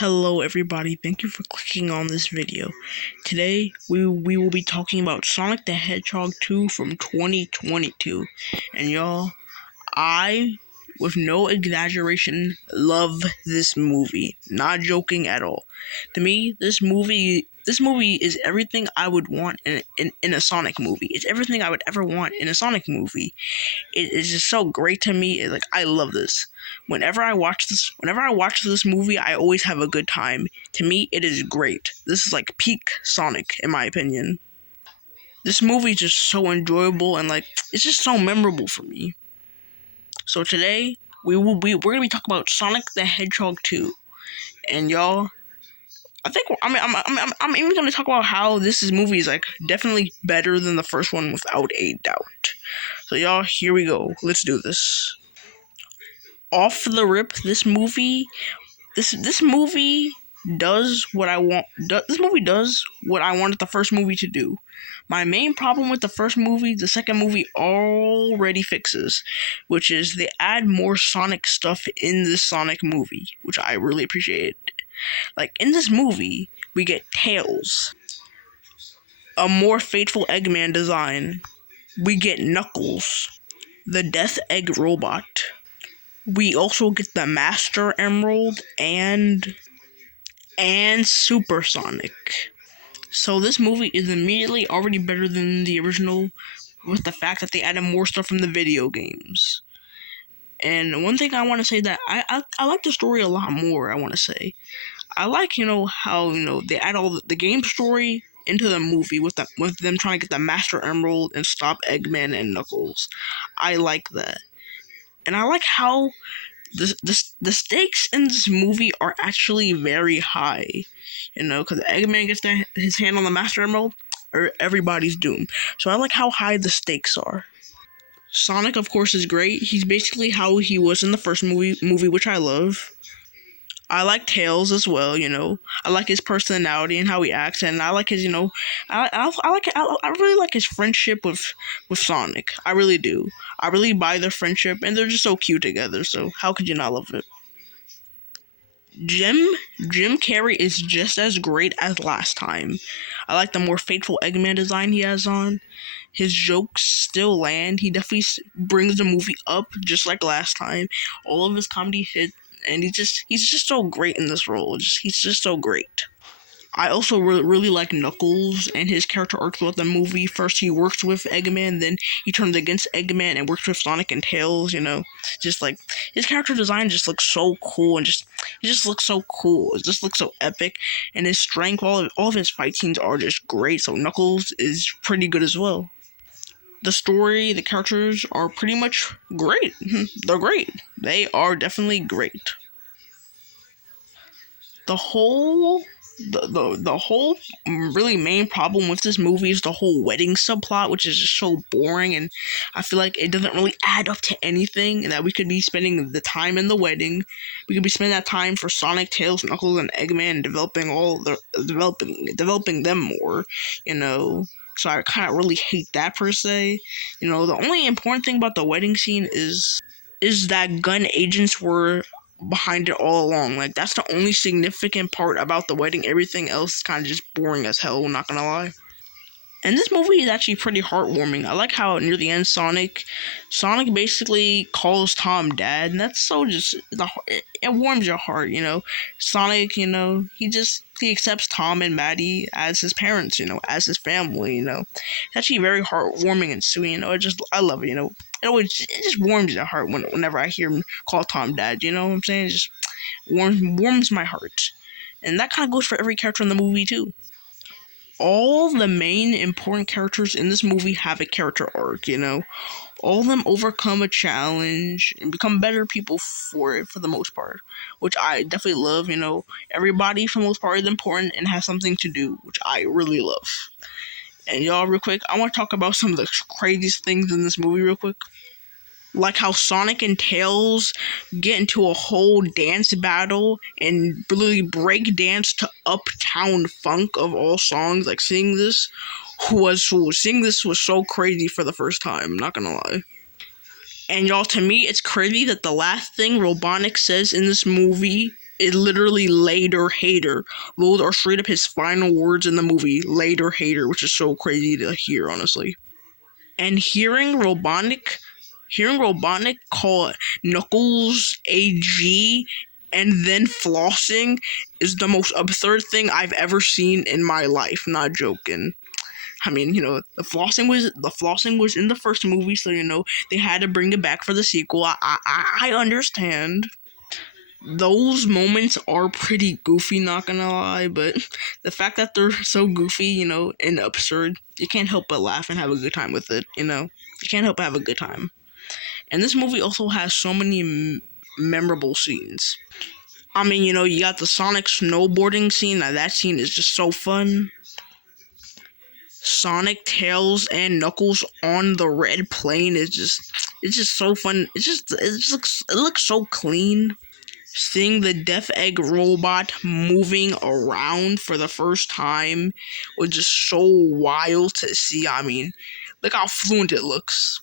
Hello everybody, thank you for clicking on this video. Today we will be talking about Sonic the Hedgehog 2 from 2022. And y'all, I, with no exaggeration, love this movie. Not joking at all. To me, this movie is everything I would want in a Sonic movie. It's everything I would ever want in a Sonic movie. It is just so great to me. I love this. Whenever I watch this movie, I always have a good time. To me, it is great. This is like peak Sonic, in my opinion. This movie is just so enjoyable and it's just so memorable for me. So today we're gonna be talking about Sonic the Hedgehog 2, and y'all, I'm even gonna talk about how movie is definitely better than the first one without a doubt. So y'all, here we go. Let's do this. Off the rip, this movie does what I want. This movie does what I wanted the first movie to do. My main problem with the first movie, the second movie already fixes, which is they add more Sonic stuff in this Sonic movie, which I really appreciate. Like, in this movie, we get Tails, a more faithful Eggman design. We get Knuckles, the Death Egg robot. We also get the Master Emerald and Super Sonic. So this movie is immediately already better than the original, with the fact that they added more stuff from the video games. And one thing I want to say that I like the story a lot more. I want to say I like how they add all the game story into the movie with them trying to get the Master Emerald and stop Eggman and Knuckles. I like that, and I like how the stakes in this movie are actually very high, because Eggman gets his hand on the Master Emerald, or everybody's doomed. So I like how high the stakes are. Sonic, of course, is great. He's basically how he was in the first movie, which I love. I like Tails as well, I like his personality and how he acts, and I like his, I really like his friendship with Sonic. I really do. I really buy their friendship, and they're just so cute together, so how could you not love it? Jim Carrey is just as great as last time. I like the more faithful Eggman design he has on. His jokes still land. He definitely brings the movie up just like last time. All of his comedy hit, and he's just so great in this role. He's just so great. I also really like Knuckles and his character arc throughout the movie. First, he works with Eggman, then he turns against Eggman and works with Sonic and Tails. Just like his character design just looks so cool, and he just looks so cool. It just looks so epic, and his strength, all of his fight scenes are just great. So Knuckles is pretty good as well. The story, the characters are pretty much great. They're great. They are definitely great. The whole really main problem with this movie is the whole wedding subplot, which is just so boring, and I feel like it doesn't really add up to anything, and that we could be spending the time in the wedding. We could be spending that time for Sonic, Tails, Knuckles, and Eggman, developing them more, So I kind of really hate that per se. The only important thing about the wedding scene is that gun agents were behind it all along. That's the only significant part about the wedding. Everything else is kind of just boring as hell, not gonna lie. And this movie is actually pretty heartwarming. I like how near the end, Sonic basically calls Tom Dad, and that's so it warms your heart, Sonic, he accepts Tom and Maddie as his parents, as his family, It's actually very heartwarming and sweet, I love it, it just warms your heart whenever I hear him call Tom Dad, you know what I'm saying? It just warms my heart. And that kind of goes for every character in the movie, too. All the main important characters in this movie have a character arc, All of them overcome a challenge and become better people for it, for the most part, which I definitely love, Everybody, for the most part, is important and has something to do, which I really love. And y'all, real quick, I want to talk about some of the craziest things in this movie real quick. Like how Sonic and Tails get into a whole dance battle and really break dance to Uptown Funk of all songs. Seeing this was so crazy for the first time, not gonna lie. And y'all, to me, it's crazy that the last thing Robotnik says in this movie It literally later hater. Those are straight up his final words in the movie. Later hater, which is so crazy to hear, honestly. And hearing Robotnik call Knuckles AG and then flossing is the most absurd thing I've ever seen in my life. Not joking. I mean, the flossing was in the first movie, so they had to bring it back for the sequel. I understand. Those moments are pretty goofy, not gonna lie, but the fact that they're so goofy, and absurd, you can't help but laugh and have a good time with it. You can't help but have a good time. And this movie also has so many memorable scenes. I mean, you got the Sonic snowboarding scene. Now that scene is just so fun. Sonic, Tails, and Knuckles on the red plane it's just so fun. It looks so clean. Seeing the Death Egg robot moving around for the first time was just so wild to see. I mean, look how fluent it looks.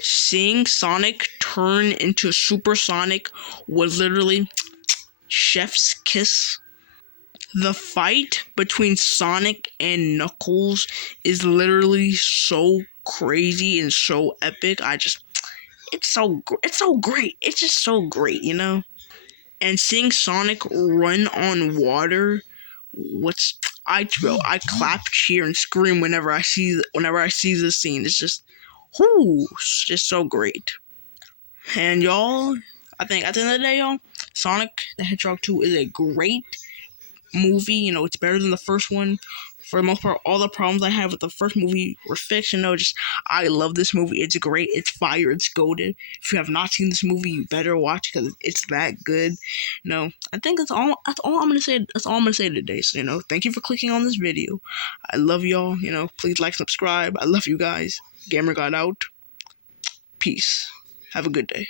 Seeing Sonic turn into Super Sonic was literally chef's kiss. The fight between Sonic and Knuckles is literally so crazy and so epic. It's so great. It's just so great. And seeing Sonic run on water, I clap, cheer, and scream whenever I see this scene. It's just so great. And y'all, I think at the end of the day, y'all, Sonic the Hedgehog 2 is a great movie. It's better than the first one. For the most part, all the problems I had with the first movie were fixed. I love this movie. It's great. It's fire. It's goated. If you have not seen this movie, you better watch because it's that good. I think that's all. That's all I'm gonna say. That's all I'm gonna say today. So thank you for clicking on this video. I love y'all. Please like, subscribe. I love you guys. Gamer got out. Peace. Have a good day.